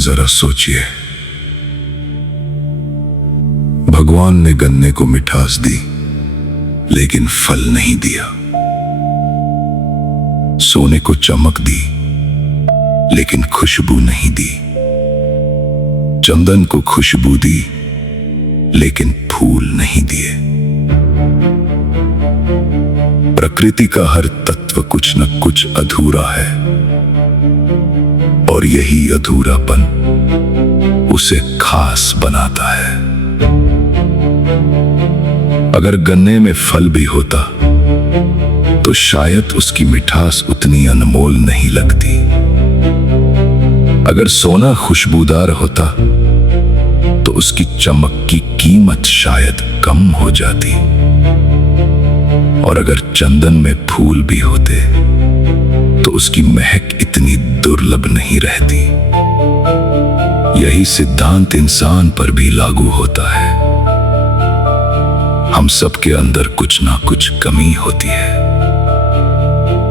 जरा सोचिए, भगवान ने गन्ने को मिठास दी लेकिन फल नहीं दिया। सोने को चमक दी लेकिन खुशबू नहीं दी। चंदन को खुशबू दी लेकिन फूल नहीं दिए। प्रकृति का हर तत्व कुछ न कुछ अधूरा है और यही अधूरापन उसे खास बनाता है। अगर गन्ने में फल भी होता तो शायद उसकी मिठास उतनी अनमोल नहीं लगती। अगर सोना खुशबूदार होता तो उसकी चमक की कीमत शायद कम हो जाती। और अगर चंदन में फूल भी होते तो उसकी महक इतनी दुर्लभ नहीं रहती। यही सिद्धांत इंसान पर भी लागू होता है। हम सबके अंदर कुछ ना कुछ कमी होती है।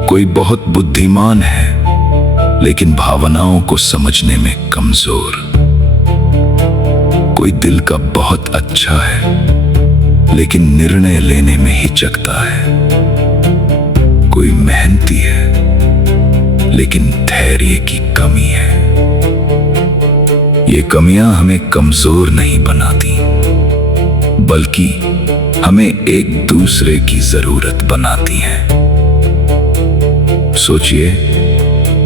कोई बहुत बुद्धिमान है लेकिन भावनाओं को समझने में कमजोर। कोई दिल का बहुत अच्छा है लेकिन निर्णय लेने में हिचकता है। कोई मेहनती है लेकिन धैर्य की कमी है। ये कमियां हमें कमजोर नहीं बनाती बल्कि हमें एक दूसरे की जरूरत बनाती हैं। सोचिए,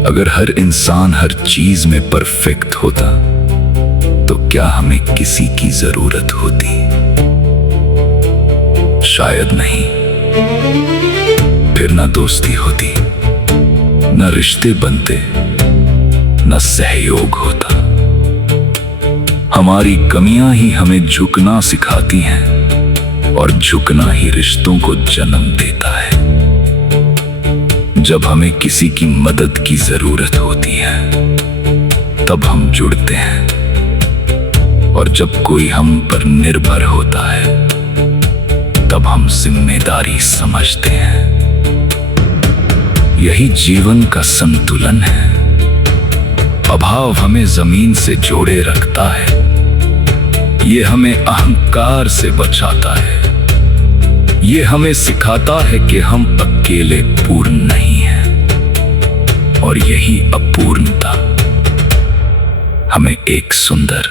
अगर हर इंसान हर चीज में परफेक्ट होता तो क्या हमें किसी की जरूरत होती? शायद नहीं। फिर ना दोस्ती होती, ना रिश्ते बनते, ना सहयोग होता। हमारी कमियां ही हमें झुकना सिखाती हैं और झुकना ही रिश्तों को जन्म देता है। जब हमें किसी की मदद की जरूरत होती है तब हम जुड़ते हैं और जब कोई हम पर निर्भर होता है तब हम जिम्मेदारी समझते हैं। यही जीवन का संतुलन है। अभाव हमें जमीन से जोड़े रखता है। ये हमें अहंकार से बचाता है। ये हमें सिखाता है कि हम अकेले पूर्ण नहीं हैं और यही अपूर्णता हमें एक सुंदर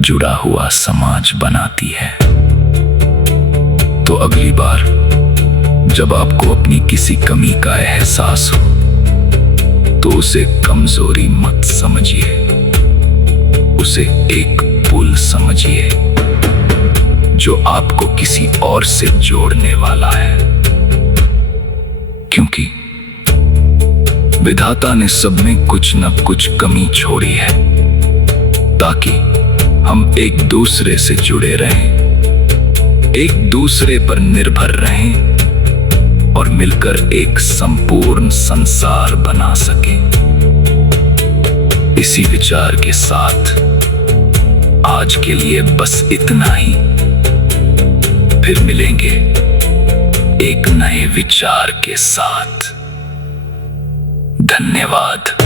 जुड़ा हुआ समाज बनाती है। तो अगली बार जब आपको अपनी किसी कमी का एहसास हो तो उसे कमजोरी मत समझिए, उसे एक पुल समझिए जो आपको किसी और से जोड़ने वाला है। क्योंकि विधाता ने सब में कुछ न कुछ कमी छोड़ी है ताकि हम एक दूसरे से जुड़े रहें, एक दूसरे पर निर्भर रहें और मिलकर एक संपूर्ण संसार बना सके। इसी विचार के साथ आज के लिए बस इतना ही। फिर मिलेंगे एक नए विचार के साथ। धन्यवाद।